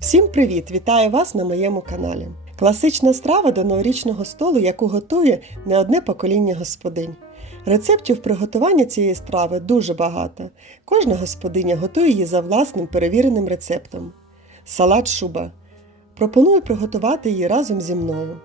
Всім привіт! Вітаю вас на моєму каналі. Класична страва до новорічного столу, яку готує не одне покоління господинь. Рецептів приготування цієї страви дуже багато. Кожна господиня готує її за власним перевіреним рецептом. Салат шуба. Пропоную приготувати її разом зі мною.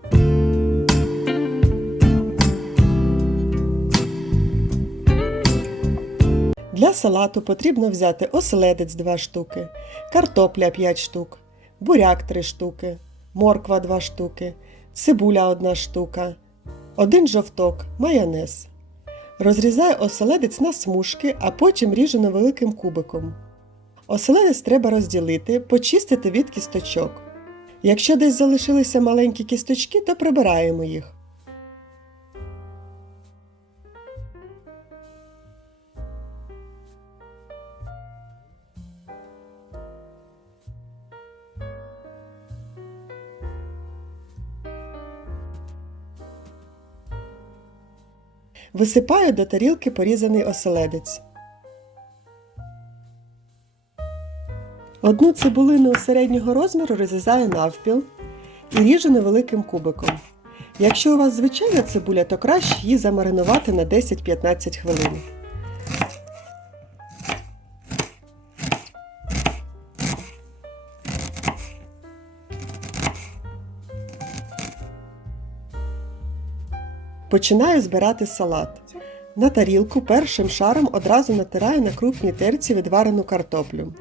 Для салату потрібно взяти оселедець 2 штуки, картопля 5 штук, буряк 3 штуки, морква 2 штуки, цибуля 1 штука, один жовток, майонез. Розрізаю оселедець на смужки, а потім ріжу невеликим кубиком. Оселедець треба розділити, почистити від кісточок. Якщо десь залишилися маленькі кісточки, то прибираємо їх. Висипаю до тарілки порізаний оселедець. Одну цибулину середнього розміру розрізаю навпіл і ріжу невеликим кубиком. Якщо у вас звичайна цибуля, то краще її замаринувати на 10-15 хвилин. Починаю збирати салат. На тарілку першим шаром одразу натираю на крупній терці відварену картоплю.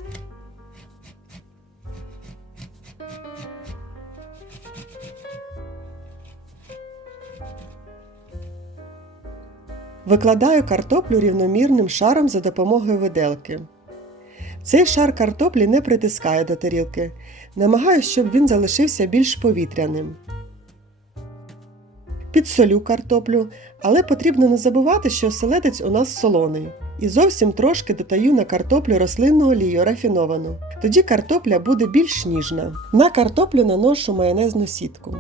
Викладаю картоплю рівномірним шаром за допомогою виделки. Цей шар картоплі не притискаю до тарілки. Намагаюся, щоб він залишився більш повітряним. Підсолю картоплю, але потрібно не забувати, що оселедець у нас солоний. І зовсім трошки додаю на картоплю рослинну олію рафіновану. Тоді картопля буде більш ніжна. На картоплю наношу майонезну сітку.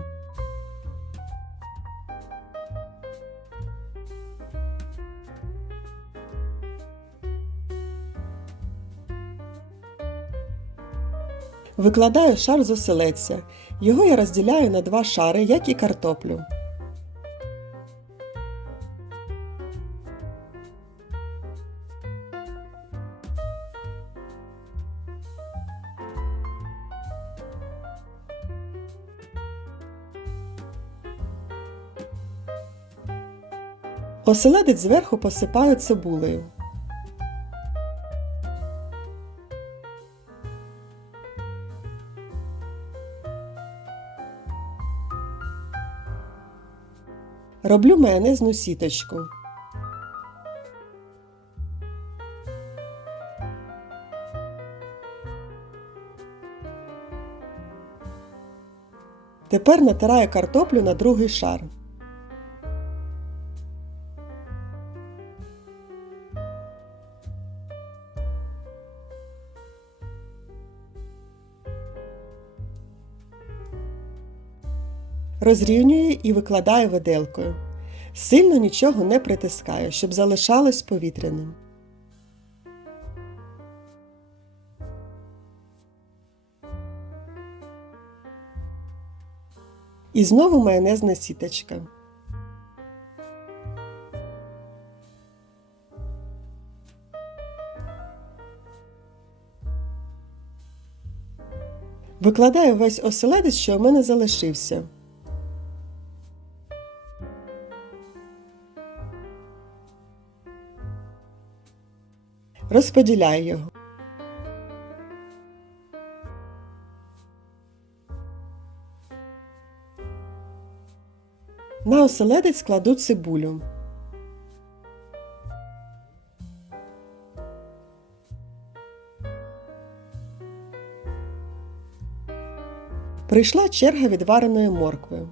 Викладаю шар з оселедця. Його я розділяю на два шари, як і картоплю. Оселедець зверху посипаю цибулею. Роблю майонезну сіточку. Тепер натираю картоплю на другий шар. Розрівнюю і викладаю виделкою. Сильно нічого не притискаю, щоб залишалось повітряним. І знову майонезна сіточка. Викладаю весь оселедець, що у мене залишився. Розподіляю його. На оселедець кладу цибулю. Прийшла черга відвареної моркви.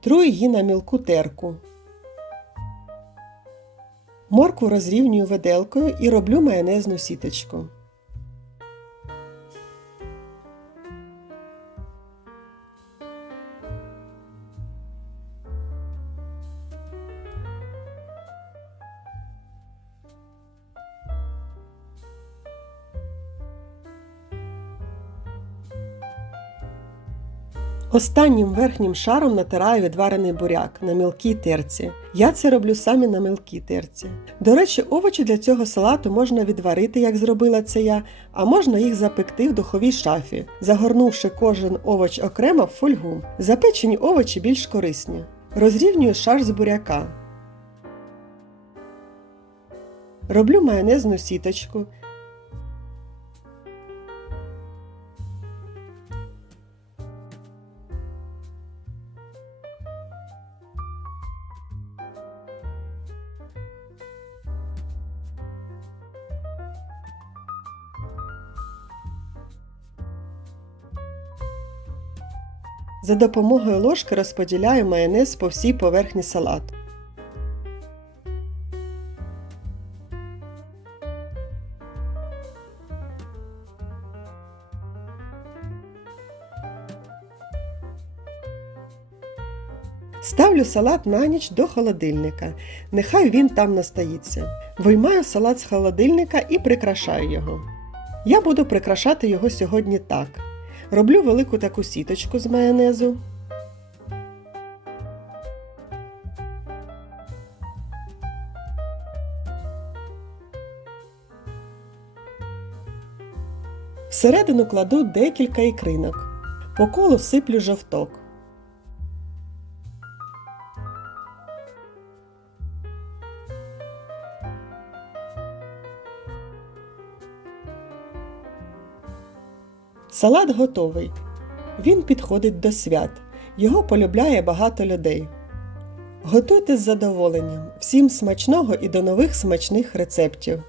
Тру її на мілку терку. Моркву розрівнюю виделкою і роблю майонезну сіточку. Останнім верхнім шаром натираю відварений буряк на мілкій терці. Я це роблю саме на мілкій терці. До речі, овочі для цього салату можна відварити, як зробила це я, а можна їх запекти в духовій шафі, загорнувши кожен овоч окремо в фольгу. Запечені овочі більш корисні. Розрівнюю шар з буряка. Роблю майонезну сіточку. За допомогою ложки розподіляю майонез по всій поверхні салату. Ставлю салат на ніч до холодильника. Нехай він там настоїться. Виймаю салат з холодильника і прикрашаю його. Я буду прикрашати його сьогодні так. Роблю велику таку сіточку з майонезу. Всередину кладу декілька ікринок. По колу сиплю жовток. Салат готовий. Він підходить до свят. Його полюбляє багато людей. Готуйте з задоволенням. Всім смачного і до нових смачних рецептів!